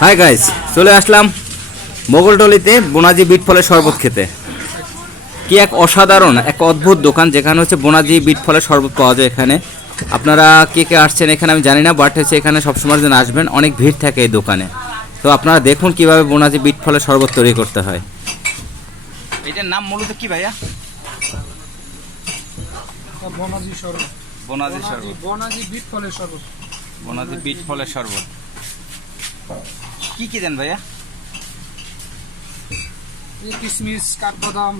Hi guys, চলে আসলাম মোগলটলিতে বোনাজি bit ফলের শরবত খেতে। কি এক অসাধারণ এক অদ্ভুত দোকান, যেখানে হচ্ছে বোনাজি বিট ফলের শরবত পাওয়া যায়। এখানে আপনারা কে কে আসছেন এখানে আমি জানি না, বাট হচ্ছে এখানে সবসময় যেন আসবেন, অনেক ভিড় থাকে এই দোকানে। তো আপনারা দেখুন কিভাবে বোনাজি বিট ফলের শরবত তৈরি করতে হয়। এটার নাম মূলত কি ভাইয়া? বনাজি শরবত, বোনাজি শরবত, বনাজি বিট ফলের শরবত। বোনাজি বিট ফলের শরবত। কি কি দেন ভাইয়া? এই কিশমিশ, কাঠবাদাম,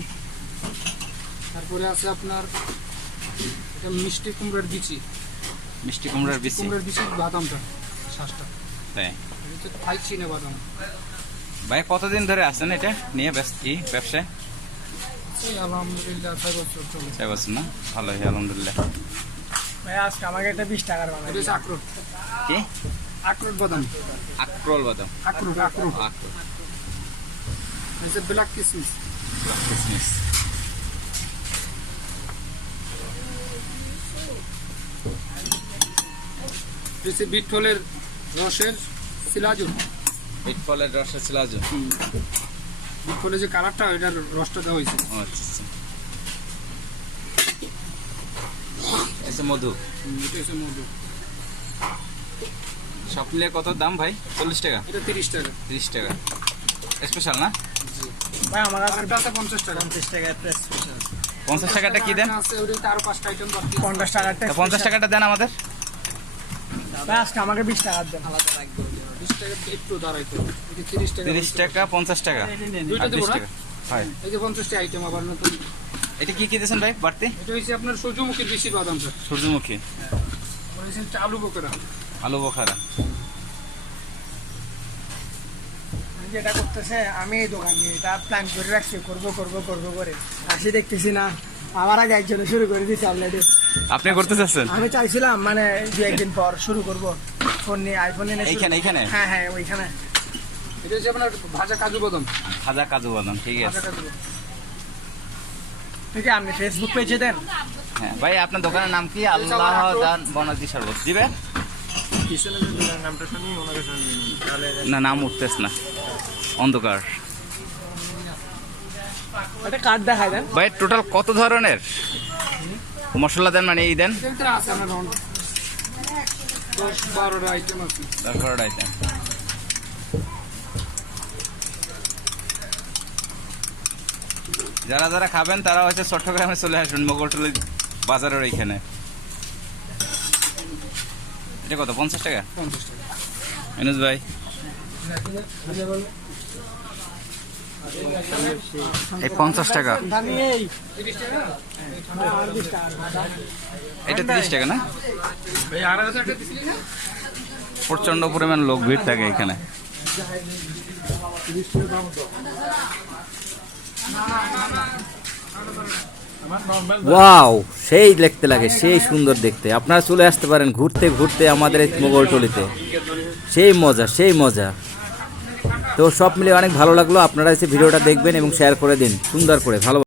তারপরে আছে আপনার এটা মিষ্টি কুমড়ার বিচি, মিষ্টি কুমড়ার বিচি, কুমড়ার বিচির বাদামটা, শ্বাসটা। তাই এটা থাই চিনে বাদাম। ভাই কতদিন ধরে আছেন এটা নিয়ে ব্যবসায়? এই আলহামদুলিল্লাহ 6 বছর চলে। 6 বছর না? ভালোই আলহামদুলিল্লাহ। ভাই আজকে আমাকে এটা 20 টাকার বানাই। এটা হচ্ছে আখরোট, কি? আখরোট বাদাম, আক্রোল বাদাম। আখরোট আখরোট। আক্রোল, এটা ব্ল্যাক কিশমিশ। কিশমিশ। এটা বিট ফলের রসের সিলাজু। বিট ফলের রসের সিলাজু। বিট ফলের যে কালারটা, এটার রসটা দেওয়া হয়েছে। ও আচ্ছা আচ্ছা। এসে মধু। এটা হচ্ছে মধু। সব মিলিয়ে কত দাম ভাই? 40 টাকা? এটা 30 টাকা। 30 টাকা স্পেশাল না? ভাই আমার কাছে আরেকটা আছে 50 টাকা। 50 টাকা একটা স্পেশাল। 50 টাকাটা কি দেন? আছে ওইটা আরো 5টা আইটেম বাকি। 50 টাকাটা 50 টাকাটা দেন আমাদের। ভাই আজকে আমাকে 20 টাকা দেন। আলাদা রাখবো। 20 টাকা একটু দাঁড়াইতে হবে। এটা 30 টাকা। 30 টাকা, 50 টাকা, দুইটা আর দেবো 20 না? টাকা। হয়। এই যে 50টা আইটেম আবার নতুন। এটা কি কি দিয়েছেন ভাই বাড়তি? এটা হচ্ছে আপনার সূর্যমুখীর বেশি বাদামটা। সূর্যমুখী, হচ্ছে আলু বোকরা। আলু বোখারা। যেটা করতেছে আমি এই দোকান নিয়ে এটা প্ল্যান করে রাখছি, করবো করে আসি দেখতেছি না, আমার আগে একজন শুরু করে দিচ্ছে অলরেডি। আপনি করতে চাচ্ছেন? আমি চাইছিলাম মানে 2-1 দিন পর শুরু করব, ফোন নিয়ে আইফোন নিয়ে এইখানে? হ্যাঁ হ্যাঁ ওইখানে। এটা হচ্ছে আপনার ভাজা কাজু বাদাম। ভাজা কাজু বাদাম, ঠিক ভাজা আছে। কাজু বাদাম। ঠিক আছে, আপনি ফেসবুক পেজে দেন। হ্যাঁ ভাই, আপনার দোকানের নাম কি? আল্লাহ দান বনাজি শরবত দিবে নামটা শুনি ওনাকে শুনি তাহলে না? নাম উঠতেছ না, অন্ধকার। একটা কার্ড দেখাই দেন। ভাই টোটাল কত ধরনের মশলা দেন, মানে এই দেন? এর ভিতরে আছে আমার 10-12টা আইটেম আছে। তারপর আইটেম। যারা যারা খাবেন তারা হচ্ছে চট্টগ্রামে চলে আসবেন, মোগলটুলি বাজারের এইখানে। এটা কত? 50 টাকা? 50 টাকা। এনুস ভাই এই 50 টাকা, দামি এই 30 টাকা। আর 20 টাকা। এটা 30 টাকা না? ভাই আর আছে একটা দিছিলি না? প্রচন্ড পরিমাণ লোক ভিড় থাকে এখানে। ওয়াও, সেই দেখতে লাগে, সেই সুন্দর দেখতে। আপনারা চলে আসতে পারেন ঘুরতে ঘুরতে আমাদের এই মোগলটলিতে। সেই মজা। তো সব মিলে অনেক ভালো লাগলো। আপনারা এসে ভিডিওটা দেখবেন এবং শেয়ার করে দিন সুন্দর করে, ভালো।